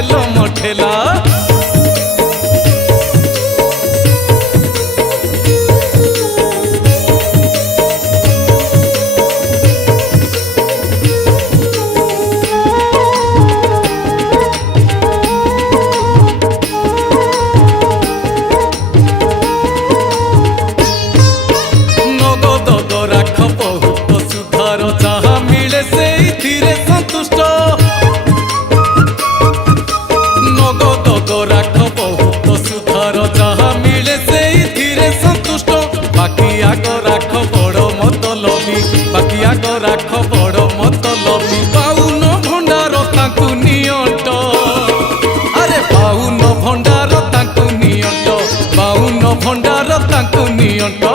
तेल मठेला राख बड़ मतलबी बाउन भंडार ताकू नियंट अरे बाउन भंडार ताकू नियंट बाउन भंडार ताकू नियंट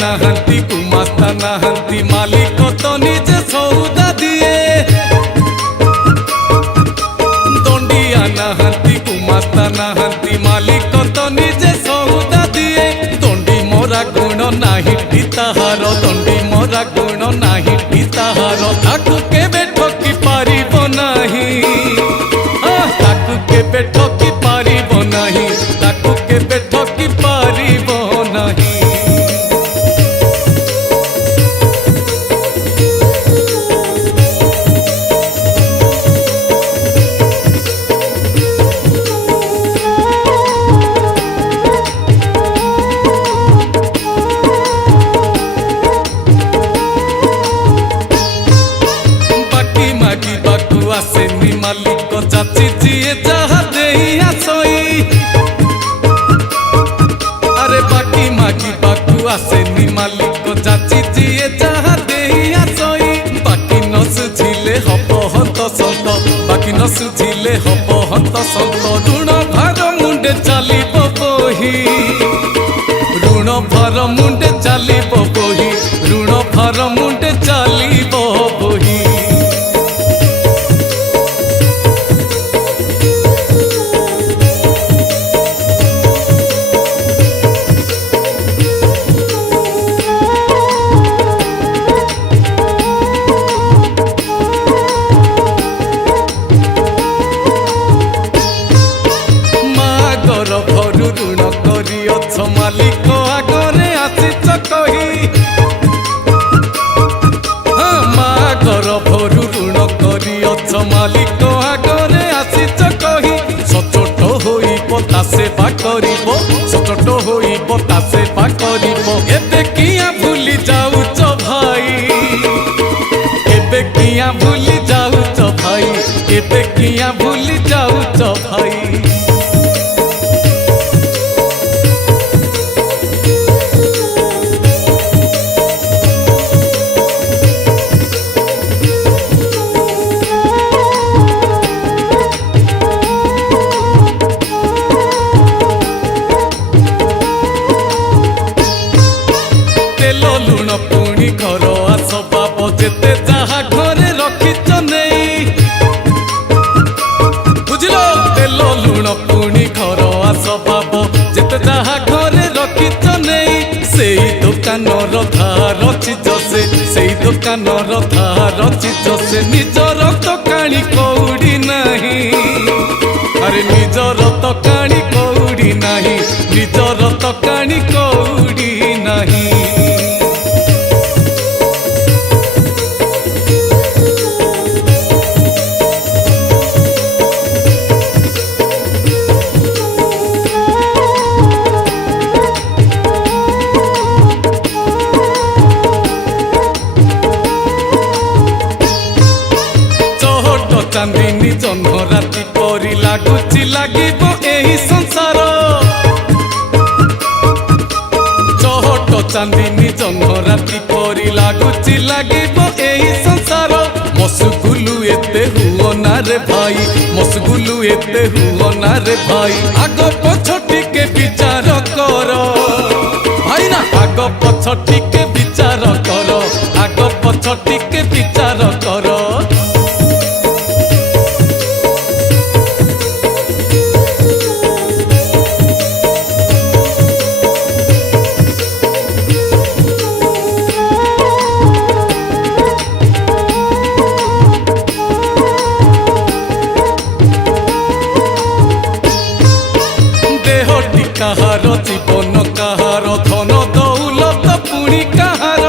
नाहंती कुमास्ता नाहंती मालिक तो निजे सौदा दिए दंडिया नाहंती कुमास्ता नाहंती मालिक तो निजे सौदा दिए दंडी मोरा गुण नाही ताहार दंडी मोरा गुण नाही ताहार ताकू केबे ठकी पारिबो नाही ताकू केबे ठकी पारिबो नाही ताकू केबे ठकी पारिबो नाही आसेनी मालिक चाची जिए जहा देई आसई अरे बाकी मागी बाकू आसेनी मालिक चाची जिए जहा देई आसई बाकी न सुझिले हब हंत संत बाकी न सुझिले हब हंत संत ऋण भार मुंडे चलिब बोही ऋण भार मुंडे चलिब बोही ऋण भार मुंडे चलिब बोही भरु ऋण करियछ मालिक आगरे आसिच कही मागर भरु ऋण करियछ मालिक आगरे आसिच कही सचोट होई पता सेवा करिबो सचोट होई पता सेवा करिबो एबे किया भूली जाउछ भाई एबे किया भूली जाउछ भाई एबे किया भूली जाउछ भाई लुण पुणी घर आस बाब जेते जहा घरे रखिच नहीं बुझल तेल लुण पुणी घर आस बाब जेते जहा घरे रखिच नहीं से दुकान धार चिजसे से दुकान धार चिजसे निजर तो काणी कौड़ी नहीं अरे निजर तो काणी कौड़ी नहीं निजर तो काणी कौड़ी नहीं चांदिनी जन्म राति परी लगुच लगिब एही संसार चहट चांदिनी जन्म राति परी लगुच लगिब एही संसार मसगुलु एते हुओ ना रे भाई मसगुलु एते हुओ ना रे भाई आग पछ टिके विचार कर भाई ना आग पछ टिके विचार कर କର। ଦେହଟି କାହାର ଜୀବନ କାହାର ଧନ ଦୌଲତ ପୁଣି କାହାର।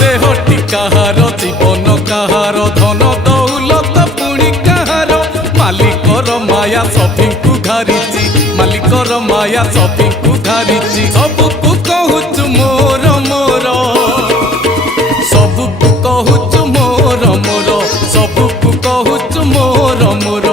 ଦେହଟି କାହାର ଜୀବନ କାହାର ଧନ ଦୌଲତ ପୁଣି କାହାର। ମାଲିକର ମାୟା ସଭିଙ୍କୁ ଘାରିଛି ମାଲିକର ମାୟା ସଭିଙ୍କୁ ଘାରିଛି। ସବୁକୁ କହୁଛୁ ମୋର ମୋର ସବୁକୁ କହୁଛୁ ମୋର ମୋର ସବୁକୁ କହୁଛୁ ମୋର ମୋର।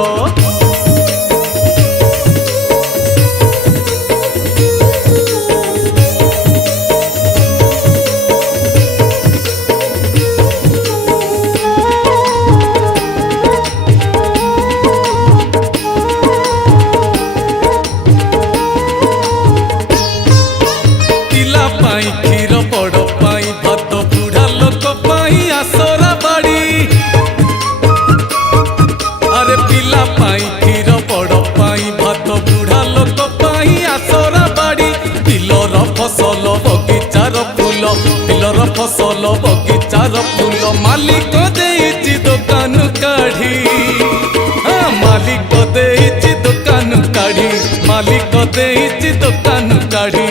କ୍ଷୀର ବଡ଼ ପାଇଁ ଭାତ ବୁଢ଼ା ଲୋକ ପାଇଁ ଆସରା ବାଡ଼ି। ଆରେ ପିଲା ପାଇଁ କ୍ଷୀର ବଡ଼ ପାଇଁ ଭାତ ବୁଢ଼ା ଲୋକ ପାଇଁ ଆସରା ବାଡ଼ି। ବିଲର ଫସଲ ବଗିଚାର ଫୁଲ ବିଲର ଫସଲ ବଗିଚାର ଫୁଲ ମାଲିକ ଦେଇଛି ଦୋକାନ କାଢ଼ି। ମାଲିକ ଦେଇଛି ଦୋକାନ କାଢ଼ି ମାଲିକ ଦେଇଛି ଦୋକାନ କାଢ଼ି।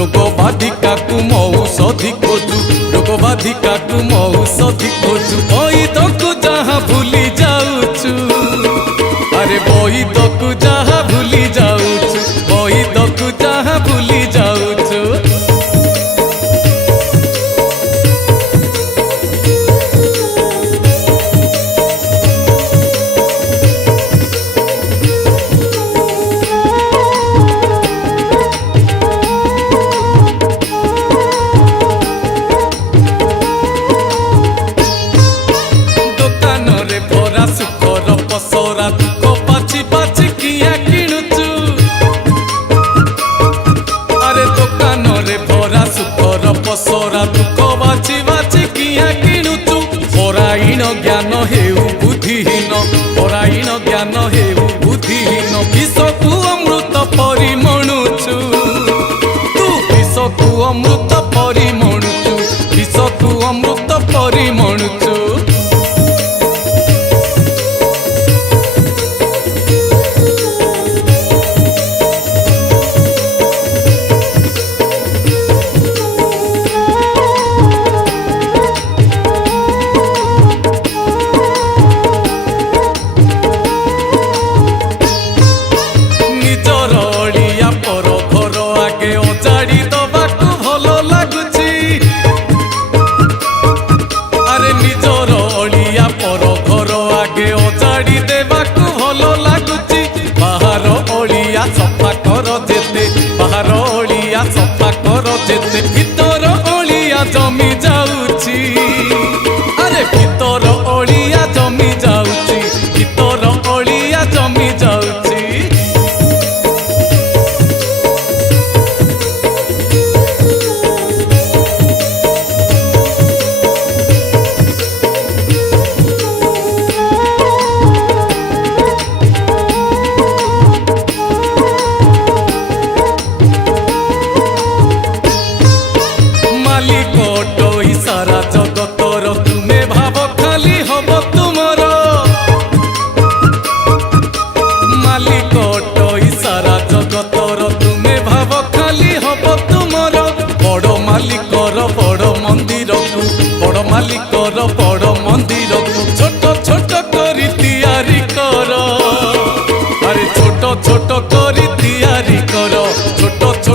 ରୋଗବାଧିକାକୁ ମଔଷଧି ଖୋଜୁ ରୋଗବାଧିକାକୁ ମଔଷଧି ଖୋଜୁ। ବୈଦକୁ ଯାହା ଭୁଲି ଯାଉଛୁ ଆରେ ବୈଦକୁ ଯାହା ଭୁଲି ଯାଉଛୁ ବୈଦକୁ ଯାହା ଭୁଲି ଯାଉଛୁ। ପସରା ଦୁଃଖ ବାଛି ବାଛି କିଆ କିଣୁଛୁ। ପରାୟଣ ଜ୍ଞାନ ହେଉ ବୁଦ୍ଧିହୀନ ପରାୟଣ ଜ୍ଞାନ ହେଉ ବୁଦ୍ଧିହୀନ। ବିଷକୁ ଅମୃତ ପରି ମଣୁଛୁ ତୁ ବିଷକୁ ଅମୃତ ପରି ମଣୁଛୁ ବିଷକୁ ଅମୃତ ପରି ମଣୁଛୁ। ନିଜର ଅଳିଆ ପର ଘର ଆଗେ ଅଜାଡ଼ି ଦବାକୁ ଭଲ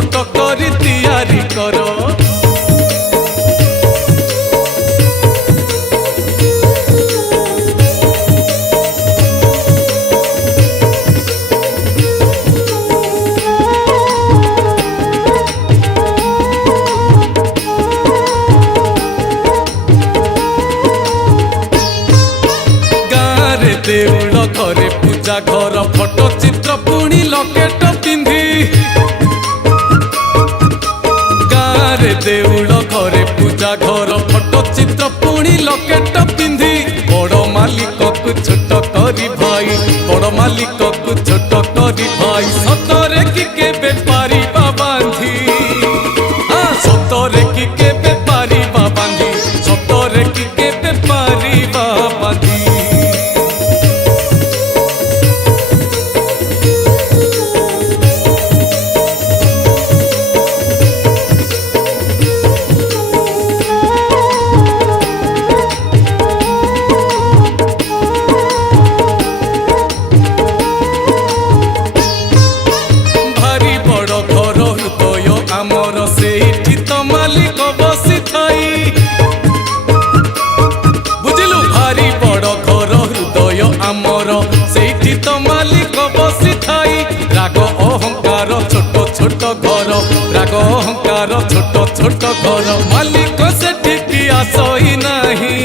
छोट करी तैयारी कर। देउल घरे पूजा घर फोटो चित्र पुणी लकेट पिंधि गाँरे देउल घरे पूजा घर फोटो चित्र पुणी लकेट पिंधि बड़ मालिक को छोट करी भाई बड़ मालिक को छोट करी भाई सतरे कि केबे पारिबा बांधी सतरे कि केबे पारिबा बांधी सतरे कि केबे पारिबा बांधी। बुझिलु भारी बड़ घर हृदय आमर सेठी तो मालिक बसी थाई राग अहंकार छोट छोट घर राग अहंकार छोट छोट घर मालिक सेठी की आसई नहीं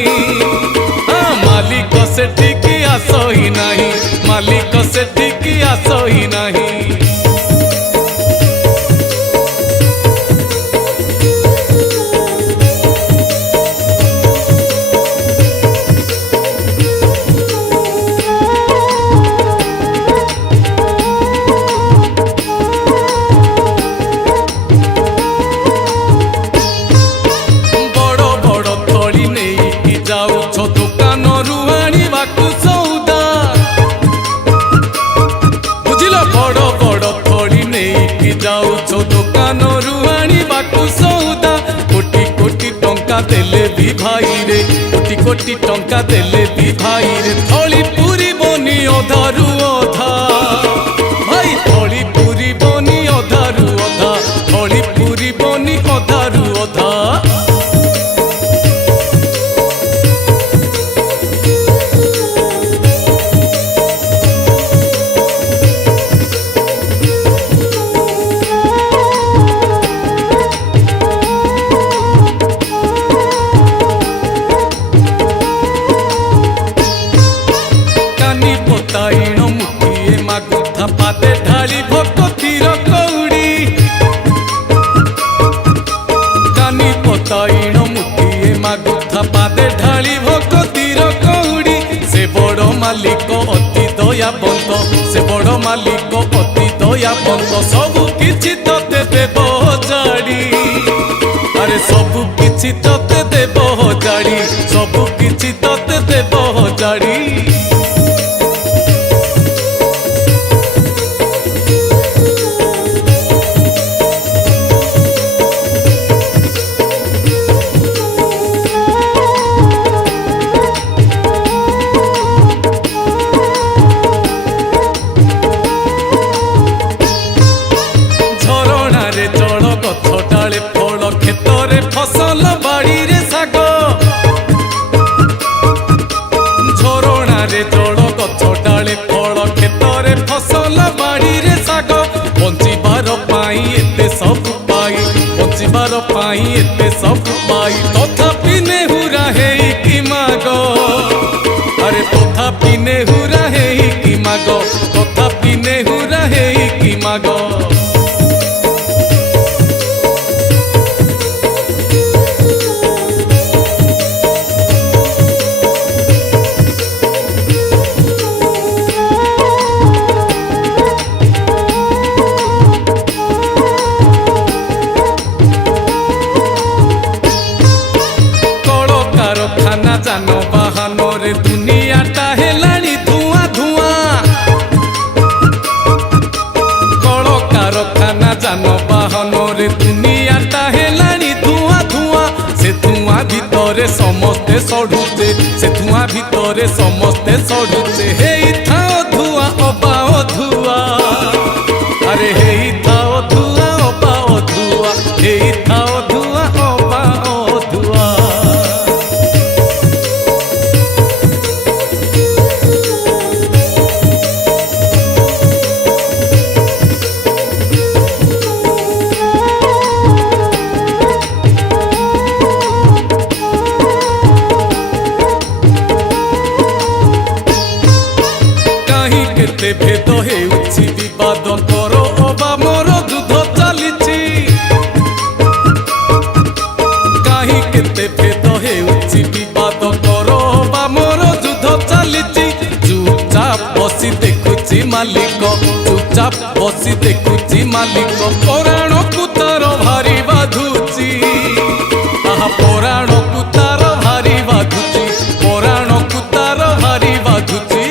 मालिक सेठी की आसई नहीं मालिक सेठी की आसई नहीं। देले भी भाई रे कोटी कोटी टंका देले भी भाई रे थली पूरी बनी अधारु अधा भाई थली पूरी बनी अधारु अधा थली पूरी बनी अधारु अधा। पाते ढाली भक्तिर कौड़ी कानी पताइण मुठिए मागुथा पाते ढाली भक्तिर कौड़ी से बड़ मालिक अति दयाबंत से बड़ मालिक अति दयाबंत सबु किछि तते देव जाड़ी अरे सबु किछि तते देव जाड़ी सबु किछि तते देव जाड़ी। फसल बाड़ी रे साग झरणा रे जल गछ डाले फल खेतरे फसल बाड़ी रे साग बंचिबार पाई एते सब पाई बंचिबार पाई एते सब पाई तथापि नेहुरा हे कि माग अरे तथापि नेहुरा हे कि माग तथापि नेहुरा हे कि माग। खाना जान बाहन रे दुनियाटा हेलानी धुआं धुआं कल कारखाना जान बाहन रे दुनियाटा हेलानी धुआं धुआं से धुआं भितरे समस्ते सड़ुचे से धुआं भितरे समस्ते सड़ुचे हे थाओ धुआं अबाओ धुआं अरे हे थाओ धुआं अबाओ बसी देखुची मालिक पुराण को तार भारी बाधुची आहा पुराण को तार भारी बाधुची पुराण को तार भारी बाधुची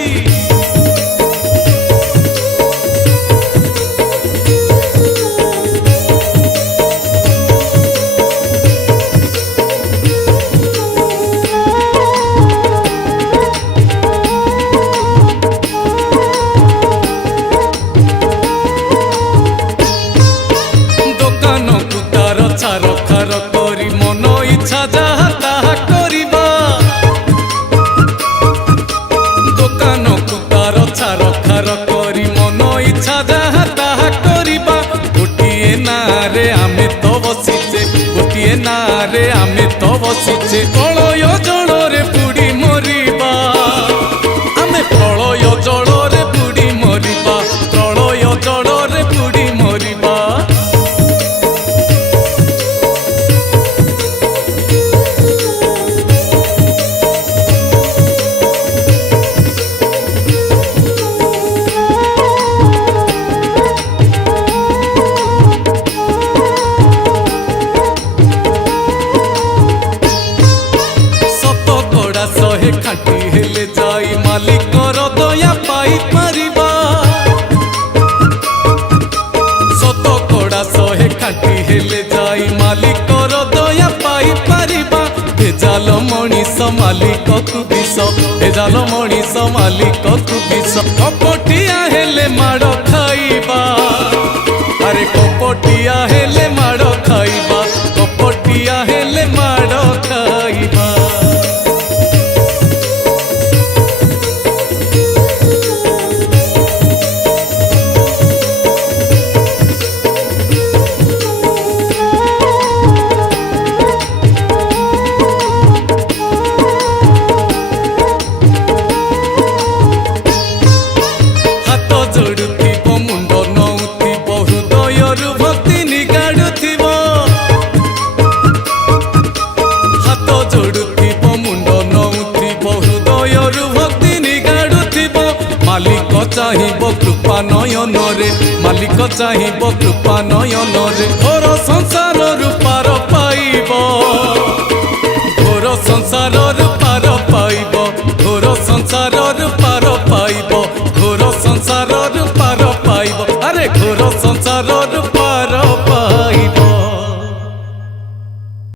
रे आमे तो बसिचे प्रलय जलरे बुड़ी मरिबा आमे प्रलय जलरे बुड़ी मरिबा प्रलय जलरे बुड़ी मरिबा खाटी हेले जाई मालिकर दया पाई पारिबा सत कड़ा सहे खाटी हेले जाई मालिकर दया पाई पारिबा भेजाल मणिष मालिक को विष भेजाल मणिष मालिक को विष कपटिया हेले माड़ खाइबा अरे कपटिया हेले माड़ खाइबा कपटिया हेले माड़ खाइबा मालिक चाहिब कृपा नयन रे मालिक चाहिब कृपा नयन रे।